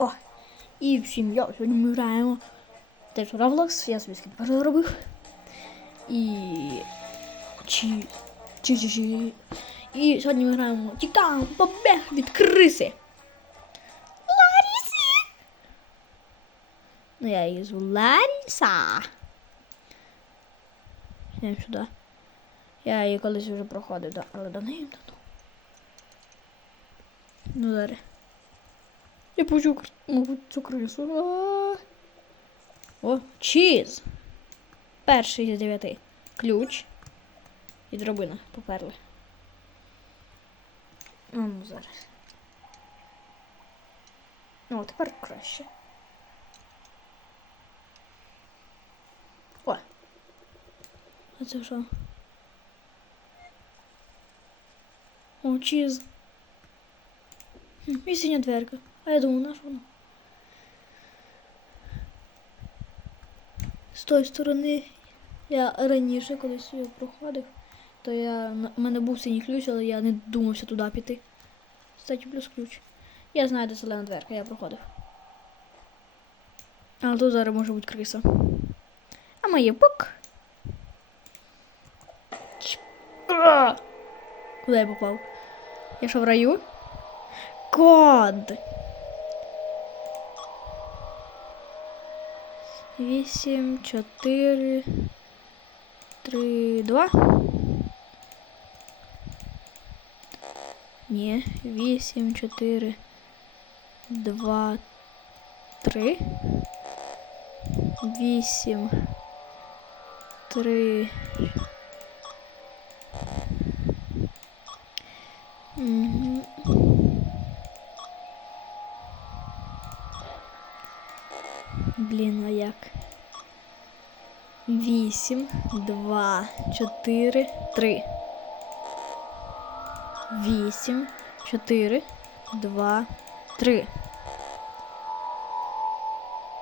О! І всім я сьогодні ми граємо. Теж Roblox, я собі скін переробив. І. Чи. Чи чи чи. І сьогодні ми граємо Тікаємо побег від криси. Ларіси! Ну я її зву Ларіса. Йдемо сюди. Я її колись вже проходив, але до неї. Ну зараз. Я почув ну, цю крису. О, чіз. Перший з дев'яти. Ключ. І дробина. Поперли. Ну, зараз. О, тепер краще. О. А це що? О, чіз. Хм, дверка. А я думаю, на що воно? З тої сторони я раніше колись його проходив, то я у мене був синій ключ, але я не думався туди піти. Кстати, плюс ключ. Я знаю, де зелена дверка, я проходив. Але тут зараз може бути криса. А моє пук. Куди я попав? Я що в раю? Код. 8, 4, 3, 2. Не, 8, 4, 2, 3. 8, 3. Блін, а як? Вісім, два, чотири, три. Вісім, чотири, два, три.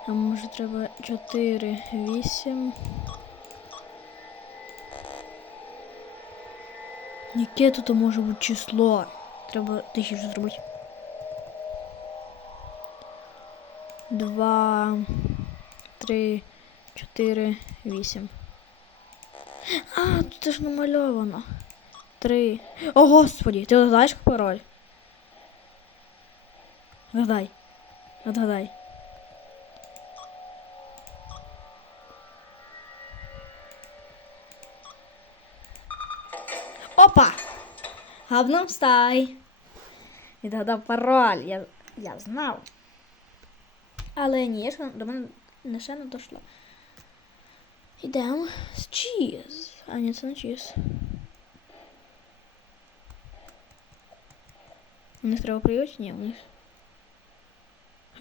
А може треба чотири, вісім. Яке тут може бути число? Треба тисячу зробити. Два, три, чотири, вісім. А, тут це ж намальовано. Три. О, господі, ти знаєш пароль? Гадай. Отгадай. Опа! Гавном стай. Відгадав пароль. Я, я знав. Але ні, ще до мене не ще не дійшло. Йдемо з чіз. А ні, це не чіз. У них треба прийти? Ні, у них.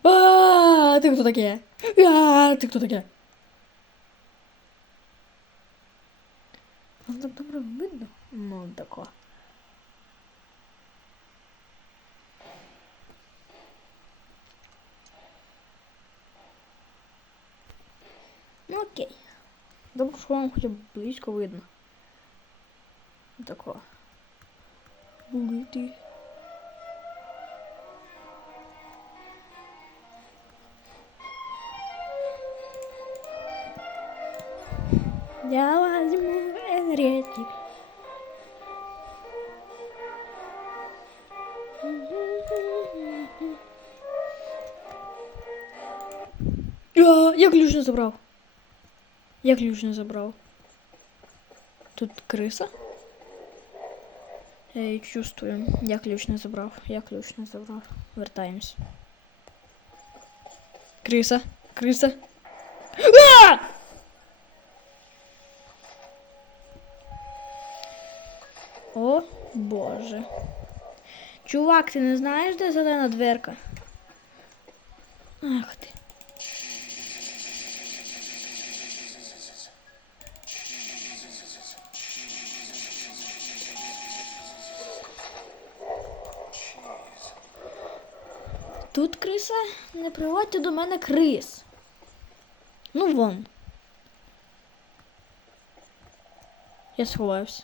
А, ти хто таке? А, ти хто таке? Ну так добре видно. Ну, тако. Ну окей. Добре, що вам хоча б близько видно. Тако. Булити. Я возьму энергетик. Я, я ключ не забрав. Я ключ не забрав. Тут криса. Я її чувствую. Я ключ не забрав. Я ключ не забрав. Вертаємось. Криса. Криса. А! О, боже. Чувак, ти не знаєш, де зелена дверка? Ах ти. Тут криса, не приводьте до мене крис. Ну вон. Я сховаюсь.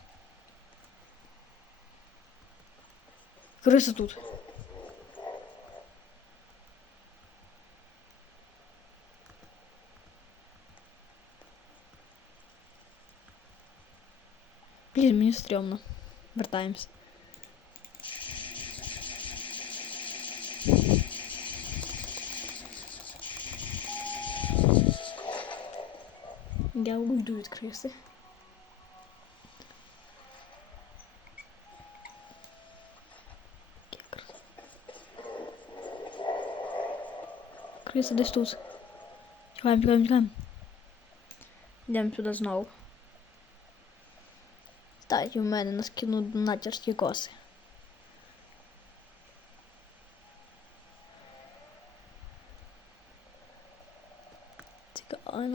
Криса тут. Блін, мені стрьомно. Вертаємось. Я уйду від криси. Криса десь тут. Тікаємо, тікаємо, тікаємо. Йдемо сюди знову. Кстати, у мене на скину натяжкі коси.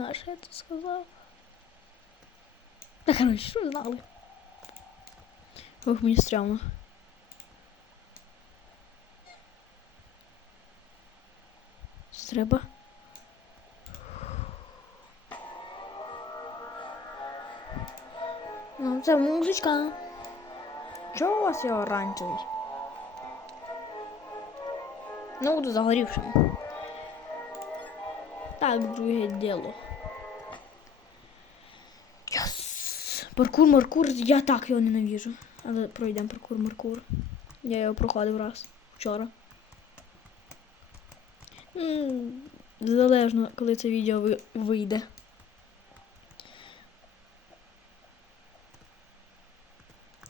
На що я тут сказав? Та коротше, що знали? Ох, мені стрьомно. Що треба? Ну, це музичка. Чого у вас я оранжевий? Ну, буду загорівшим. Так, друге діло. Паркур, маркур, я так його ненавижу. Але пройдемо паркур, маркур. Я його проходив раз вчора. М, Залежно, коли це відео вийде.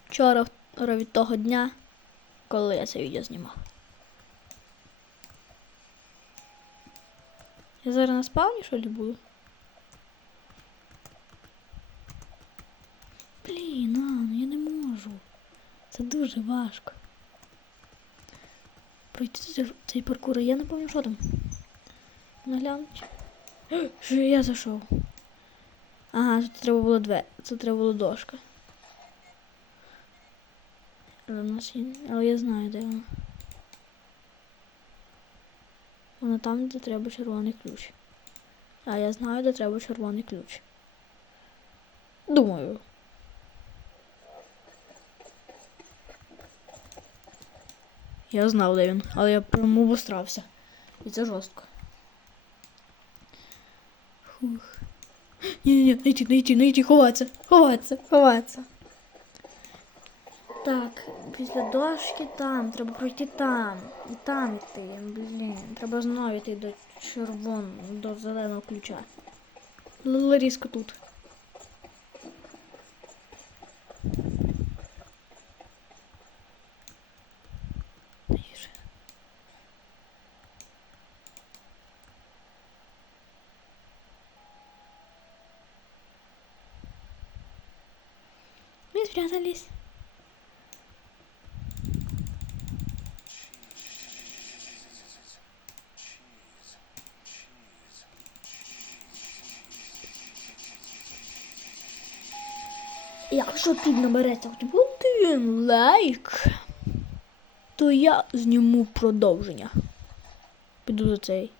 Вчора від того дня, коли я це відео знімав. Я зараз на спавні, що ли, буду? Блін, а, ну я не можу. Це дуже важко. Пройти цей, паркур, я не пам'ятаю, що там. Наглянуть. Що я зайшов? Ага, тут треба було две. Це треба було дошка. Але, в нас є... Але я знаю, де вона. Вона там, де треба червоний ключ. А я знаю, де треба червоний ключ. Думаю. Я знав, де він, але я прямо обострався. І це жорстко. Фух. Ні-ні-ні, найти, найти, найти, ховатися, ховатися, ховатися. Так, після дошки там, треба пройти там. І там йти. Блін, треба знову йти до червоного, до зеленого ключа. Ларіска тут. Спрятались. Якщо тут набереться хоч один лайк, то я зніму продовження. Піду за цей.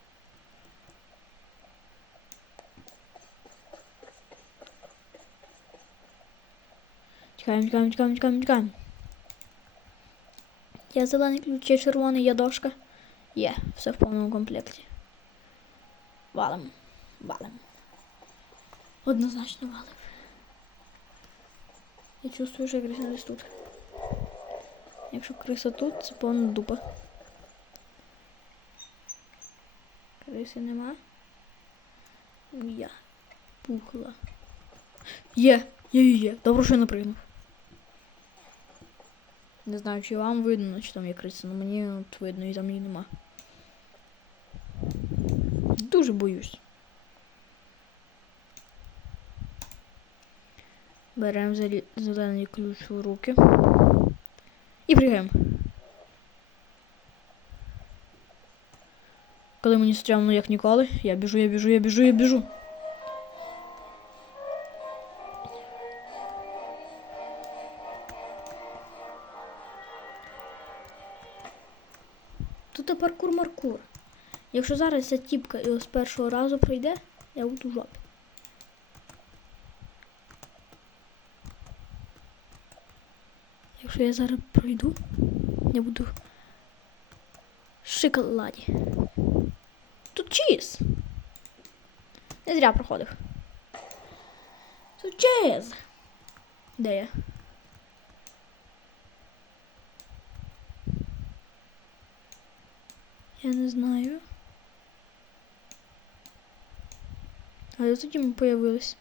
Чекаємо, чекаємо, чекаємо, чекаємо, чекаємо. Є зелений ключ, є червоний, є дошка. Є, все в повному комплекті. Валим, валим. Однозначно валим. Я чувствую, що криса десь тут. Якщо криса тут, це повна дупа. Криси нема. Я пухла. Є, є, є, є. Добре, що я напригнув. Не знаю, чи вам видно, чи там є криса, але мені от видно і там її нема. Дуже боюсь. Беремо зелений ключ у руки. І пригаємо. Коли мені стрімно як ніколи, я біжу, я біжу, я біжу, я біжу. Тут паркур-маркур. Якщо зараз ця тіпка його з першого разу пройде, я буду в жопі. Якщо я зараз пройду, я буду в шоколаді. Тут чіз. Не зря проходив. Тут чіз. Де я? Я не знаю. Але тоді ми появились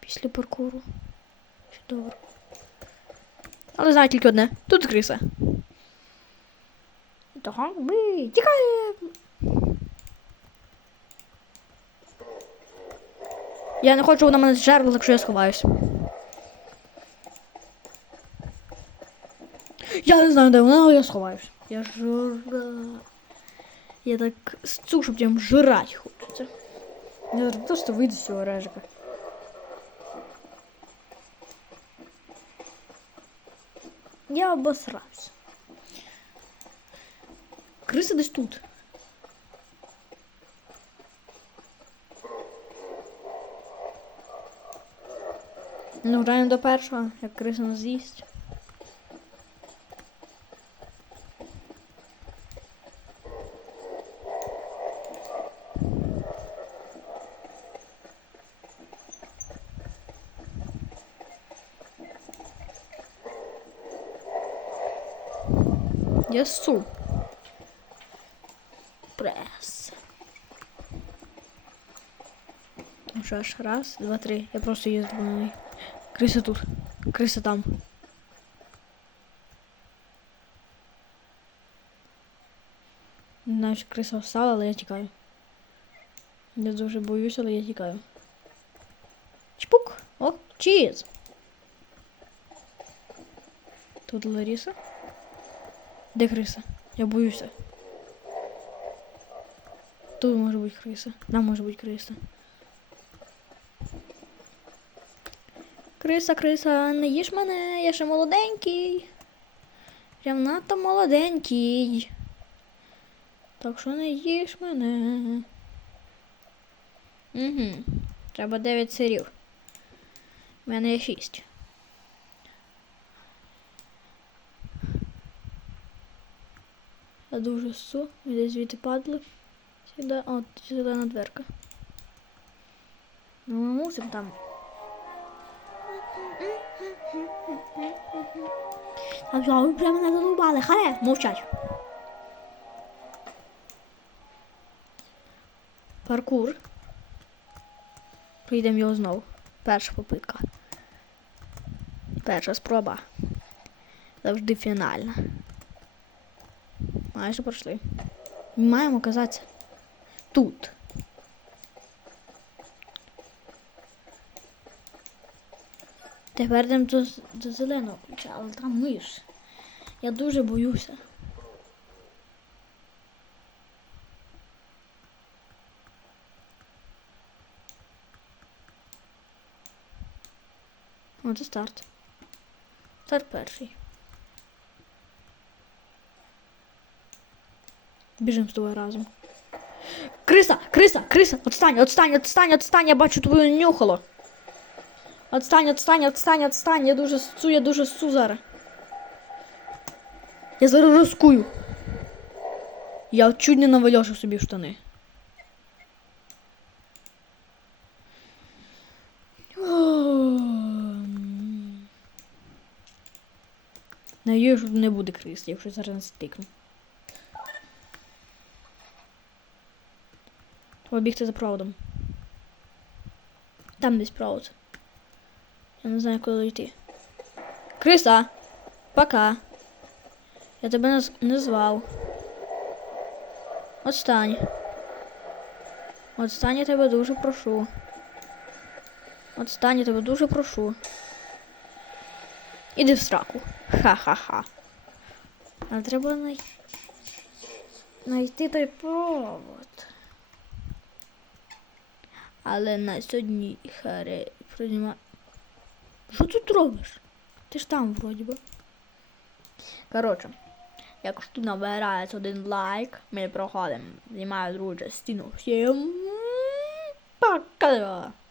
після паркуру. Чудово. Але знаю тільки одне. Тут криса. Так, ми тікаємо. Я не хочу, вона мене зжерла, якщо я сховаюсь. Я не знаю, де вона, але я сховаюсь. Я жора. Я так сцу, щоб прям жрать хочеться. Я зараз просто вийду з цього режика. Я обосрався. Криса десь тут. Ну, граємо до першого, як криса нас з'їсть. Я су. Прес. Там що аж раз, два, три. Я просто їздив на неї. Криса тут. Криса там. Не знаю, чи криса встала, але я тікаю. Я дуже боюсь, але я тікаю. Чпук! О, чіз! Тут Ларіса. Де криса? Я боюся. Тут може бути криса. Там може бути криса. Криса, криса, не їж мене, я ще молоденький. Прям надто молоденький. Так що не їж мене. Угу. Треба 9 сирів. У мене є 6. Дуже су, десь звідти падли. Сюди, от, сюди на дверка. Ну, ми мусимо там. А що, ви прямо не задовбали, харе, мовчать. Паркур. Прийдемо його знову. Перша попитка. Перша спроба. Завжди фінальна. Майже пройшли. Ми маємо оказатися тут. Тепер йдемо до, до зеленого ключа, але там миш. Я дуже боюся. О, це старт. Старт перший. Біжимо з тобою разом. Криса! Криса! Криса! Отстань! Отстань! Отстань! Отстань! Я бачу твою нюхало! Отстань, отстань, отстань, отстань! Я дуже ссу, я дуже ссу зараз. Я зараз розкую. Я чуть не навальошу собі в штани. Надіюсь, не буде крис, якщо зараз не стикну. Треба бігти за проводом. Там десь провод. Я не знаю, куди йти. Криса! Пока. Я тебе не, звав. Отстань. Отстань, я тебе дуже прошу. Отстань, я тебе дуже прошу. Іди в сраку. Ха-ха-ха. А треба най... знайти той провод. Але на сьогодні харе приймає. Що тут робиш? Ти ж там вроді би. Коротше, якщо тут набирається один лайк, ми проходимо. Знімаю друже стіну. Всім пока!